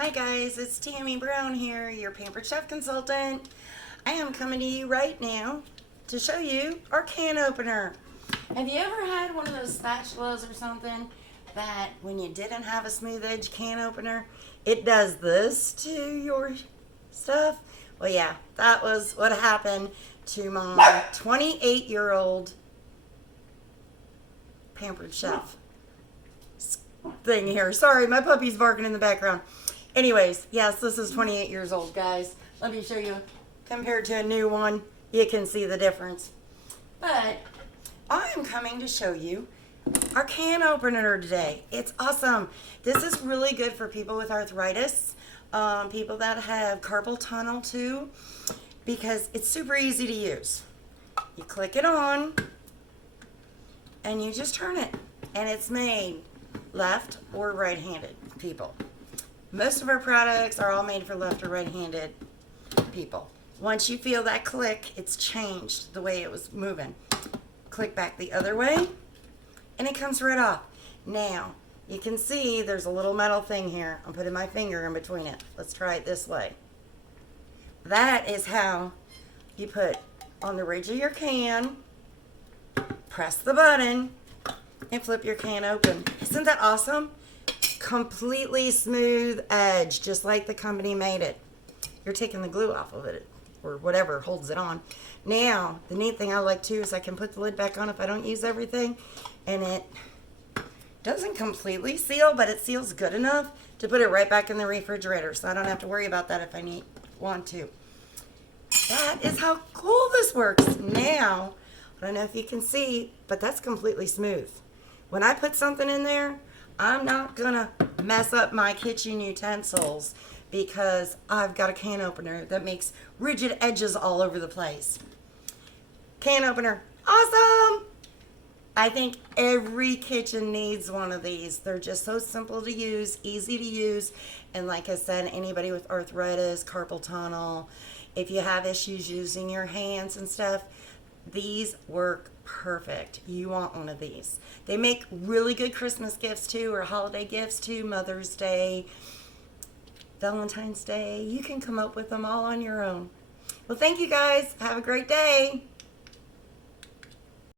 Hi guys, it's Tammy Brown here, your Pampered Chef consultant. I am coming to you right now to show you our can opener. Have you ever had one of those spatulas or something that when you didn't have a smooth edge can opener, it does this to your stuff? Well, yeah, that was what happened to my 28-year-old Pampered Chef thing here. Sorry, my puppy's barking in the background. Anyways, yes, this is 28 years old, guys. Let me show you. Compared to a new one, you can see the difference. But I am coming to show you our can opener today. It's awesome. This is really good for people with arthritis, people that have carpal tunnel too, because it's super easy to use. You click it on, and you just turn it, and it's made left or right-handed people. Most of our products are all made for left or right-handed people. Once you feel that click, it's changed the way it was moving. Click back the other way, and it comes right off. Now, you can see there's a little metal thing here. I'm putting my finger in between it. Let's try it this way. That is how you put on the ridge of your can, press the button, and flip your can open. Isn't that awesome? Completely smooth edge, just like the company made it. You're taking the glue off of it, or whatever holds it on. Now, the neat thing I like too is I can put the lid back on if I don't use everything, and it doesn't completely seal, but it seals good enough to put it right back in the refrigerator, so I don't have to worry about that if I want to. That is how cool this works. Now, I don't know if you can see, but that's completely smooth. When I put something in there, I'm not gonna mess up my kitchen utensils because I've got a can opener that makes rigid edges all over the place. Can opener, awesome! I think every kitchen needs one of these. They're just so simple to use, easy to use, and like I said, anybody with arthritis, carpal tunnel, if you have issues using your hands and stuff, these work perfect. You want one of these. They make really good Christmas gifts too, or holiday gifts too, Mother's Day, Valentine's Day. You can come up with them all on your own. Well, thank you guys. Have a great day.